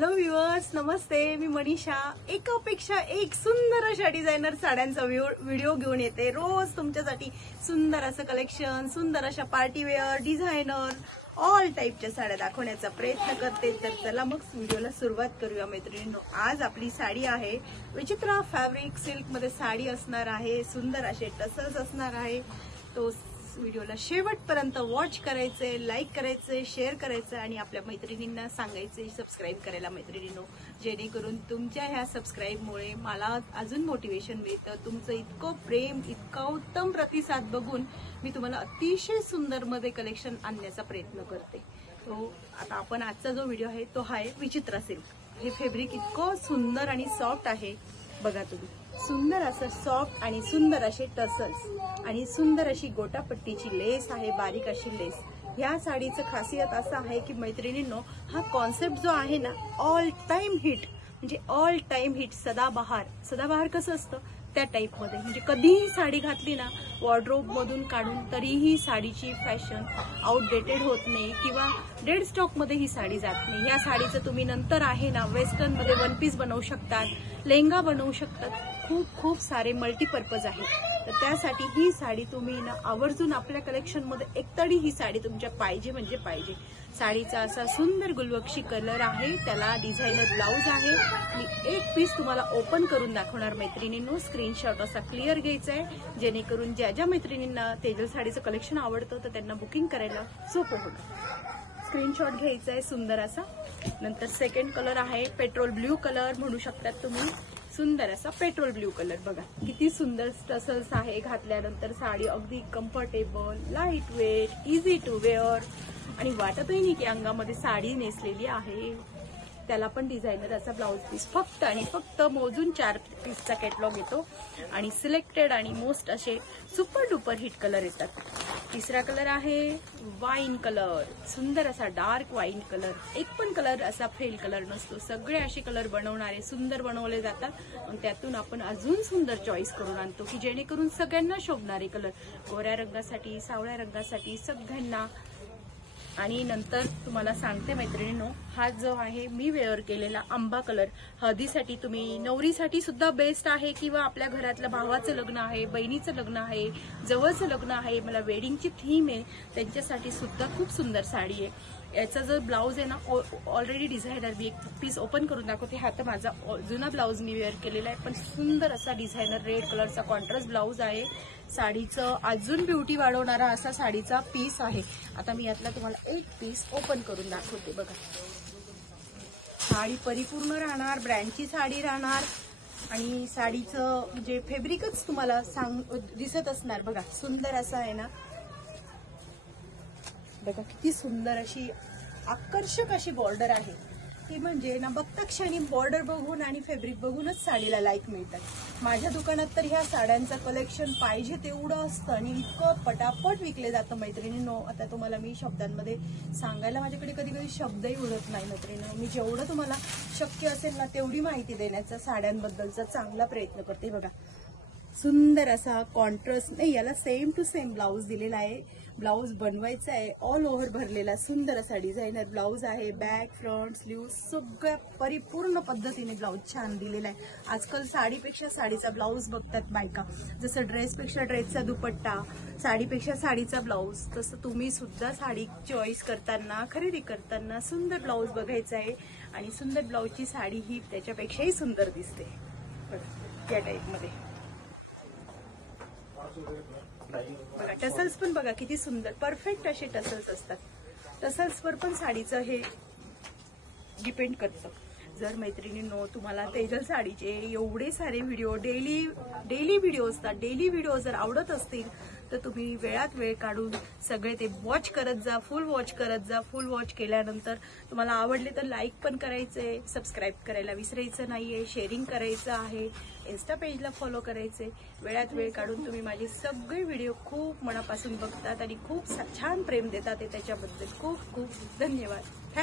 Hello viewers, नमस्ते. मी मनीषा एकापेक्षा एक सुंदर अशा डिझायनर साड्यांचा व्हिडिओ घेऊन येते. रोज तुमच्यासाठी सुंदर असं कलेक्शन, सुंदर अशा पार्टी वेअर, डिझायनर, ऑल टाईपच्या साड्या दाखवण्याचा प्रयत्न करते. तर चला मग व्हिडिओला सुरुवात करूया मैत्रिणींनो. आज आपली साडी आहे विचित्रा फॅब्रिक सिल्क मध्ये साडी असणार आहे. सुंदर असे टसल्स असणार आहे. तो व्हिडिओला शेवटपर्यंत वॉच करायचे, लाईक करायचे, शेअर करायचं आणि आपल्या मैत्रिणींना सांगायचे सबस्क्राईब करायला मैत्रिणींनो. जेणेकरून तुमच्या ह्या सबस्क्राईबमुळे मला अजून मोटिवेशन मिळतं. तुमचं इतकं प्रेम, इतका उत्तम प्रतिसाद बघून मी तुम्हाला अतिशय सुंदर मध्ये कलेक्शन आणण्याचा प्रयत्न करते. तो आता आपण आजचा जो व्हिडिओ आहे तो आहे विचित्रा सिल्क. हे फॅब्रिक इतकं सुंदर आणि सॉफ्ट आहे. बघा तुम्ही, सुंदर असं सॉफ्ट आणि सुंदर असे टसल्स आणि सुंदर अशी गोटापट्टीची लेस आहे, बारीक अशी लेस. ह्या साडीचं खासियत असं आहे की मैत्रिणींनो, हा कॉन्सेप्ट जो आहे ना, ऑल टाइम हिट, म्हणजे ऑल टाइम हिट, सदाबहार. सदाबहार कसं असतं त्या टाईप मध्ये, म्हणजे कधीही साडी घातली ना वॉर्डरोब मधून काढून तरीही साडीची फॅशन आउटडेटेड होत नाही किंवा डेड स्टॉक मध्ये ही साडी जात नाही. या साडीचं तुम्ही नंतर आहे ना वेस्टर्न मध्ये वन पीस बनवू शकतात, लेहंगा बनवू शकतात. खूप खूप सारे मल्टीपर्पज आहेत. तर त्यासाठी ही साडी तुम्ही ना आवर्जून आपल्या कलेक्शन मध्ये एकतरी ही साडी तुमच्या पाहिजे म्हणजे पाहिजे. साडीचा असा सुंदर गुलबक्षी कलर आहे, त्याला डिझायनर ब्लाउज आहे. मी एक पीस तुम्हाला ओपन करून दाखवणार मैत्रिणींनो. स्क्रीनशॉट असा क्लिअर घ्यायचा आहे, जेणेकरून ज्या ज्या मैत्रिणींना तेजल साडीचं कलेक्शन आवडतं तर त्यांना बुकिंग करायला सोपं होतं. स्क्रीनशॉट घ्यायचा आहे सुंदर असा. नंतर सेकंड कलर आहे पेट्रोल ब्ल्यू कलर म्हणू शकतात तुम्ही. सुंदर असा पेट्रोल ब्ल्यू कलर. बघा किती सुंदर टसल्स आहे. घातल्यानंतर साडी अगदी comfortable, light weight, easy to wear आणि वाटतही नाही की अंगामध्ये साडी नेसलेली आहे. त्याला पण डिझायनर असा ब्लाउज पीस. फक्त आणि फक्त मोजून 4 पीसचा कॅटलॉग येतो आणि सिलेक्टेड आणि मोस्ट असे सुपर डुपर हिट कलर येतात. तिसरा कलर आहे वाईन कलर. सुंदर असा डार्क वाईन कलर. एक पण कलर असा फेल कलर नसतो. सगळे असे कलर बनवणारे सुंदर बनवले जातात आणि त्यातून आपण अजून सुंदर चॉईस करून आणतो की जेणेकरून सगळ्यांना शोभणारे कलर. गोऱ्या रंगासाठी, सावळ्या रंगासाठी, सगळ्यांना. आणि नंतर तुम्हाला सांगते मैत्रिणींनो, हा जो आहे मी वेअर केलेला आंबा कलर, हळदीसाठी, तुम्ही नवरीसाठी सुद्धा बेस्ट आहे किंवा आपल्या घरातल्या भावाचं लग्न आहे, बहिणीचं लग्न आहे, जवळचं लग्न आहे, मला वेडिंगची थीम आहे, त्यांच्यासाठी सुद्धा खूप सुंदर साडी आहे. याचा जो ब्लाऊज आहे ना, ऑलरेडी डिझायनर, मी एक पीस ओपन करून दाखवते. हा तर माझा जुना ब्लाऊज मी वेअर केलेला आहे, पण सुंदर असा डिझायनर रेड कलरचा कॉन्ट्रास्ट ब्लाऊज आहे. साडीचं अजून ब्युटी वाढवणारा असा साडीचा पीस आहे. आता मी यातला तुम्हाला एक पीस ओपन करून दाखवते. बघा, साडी परिपूर्ण राहणार, ब्रँडची साडी राहणार आणि साडीचं म्हणजे फॅब्रिकच तुम्हाला दिसत असणार. बघा सुंदर असा आहे ना. बघा किती सुंदर अशी आकर्षक अशी बॉर्डर आहे. ती म्हणजे ना बघता क्षणी बॉर्डर बघून आणि फॅब्रिक बघूनच साडीला लाईक मिळतात. माझ्या दुकानात तर ह्या साड्यांचं कलेक्शन पाहिजे तेवढं असतं आणि इतकं पटापट विकले जातं मैत्रिणींनो. आता तुम्हाला मी शब्दांमध्ये सांगायला माझ्याकडे कधी कधी शब्दही उरत नाही मैत्रिणींनो. मी जेवढं तुम्हाला शक्य असेल ना तेवढी माहिती देण्याचा साड्यांबद्दलचा चांगला प्रयत्न करते. बघा सुंदर असा कॉन्ट्रास्ट नाही, याला सेम टू सेम ब्लाऊज दिलेला आहे. ब्लाऊज बनवायचा आहे, ऑल ओव्हर भरलेला सुंदर असा डिझायनर ब्लाऊज आहे. बॅक, फ्रंट, स्लीव्ह सगळ्या परिपूर्ण पद्धतीने ब्लाऊज छान दिलेला आहे. आजकाल साडीपेक्षा साडीचा ब्लाऊज बघतात बायका. जसं ड्रेसपेक्षा ड्रेसचा दुपट्टा, साडीपेक्षा साडीचा ब्लाऊज, तसं तुम्ही सुद्धा साडी चॉईस करताना, खरेदी करताना सुंदर ब्लाऊज बघायचा आहे आणि सुंदर ब्लाऊजची साडी ही त्याच्यापेक्षाही सुंदर दिसते. बघा या टाईपमध्ये. बघा टसल्स पण बघा किती सुंदर, परफेक्ट असे टसल्स असतात. टसल्सवर पण साडीचं हे डिपेंड करतं. जर मैत्रिणींनो तुम्हाला तेजल साडीचे एवढे सारे व्हिडिओ डेली व्हिडिओ असतात, डेली व्हिडिओ जर आवडत असतील तर तुम्ही वेळात वेळ काढून सगळे ते वॉच करत जा, फुल वॉच करत जा. फुल वॉच केल्यानंतर तुम्हाला आवडले तर लाईक पण करायचे, सबस्क्राईब करायला विसरायचं नाहीये, शेअरिंग करायचं आहे, इन्स्टा पेजला फॉलो करायचे. वेळात वेळ काढून तुम्ही माझे सगळे व्हिडिओ खूप मनापासून बघतात आणि खूप छान प्रेम देतात. त्याच्याबद्दल खूप खूप धन्यवाद.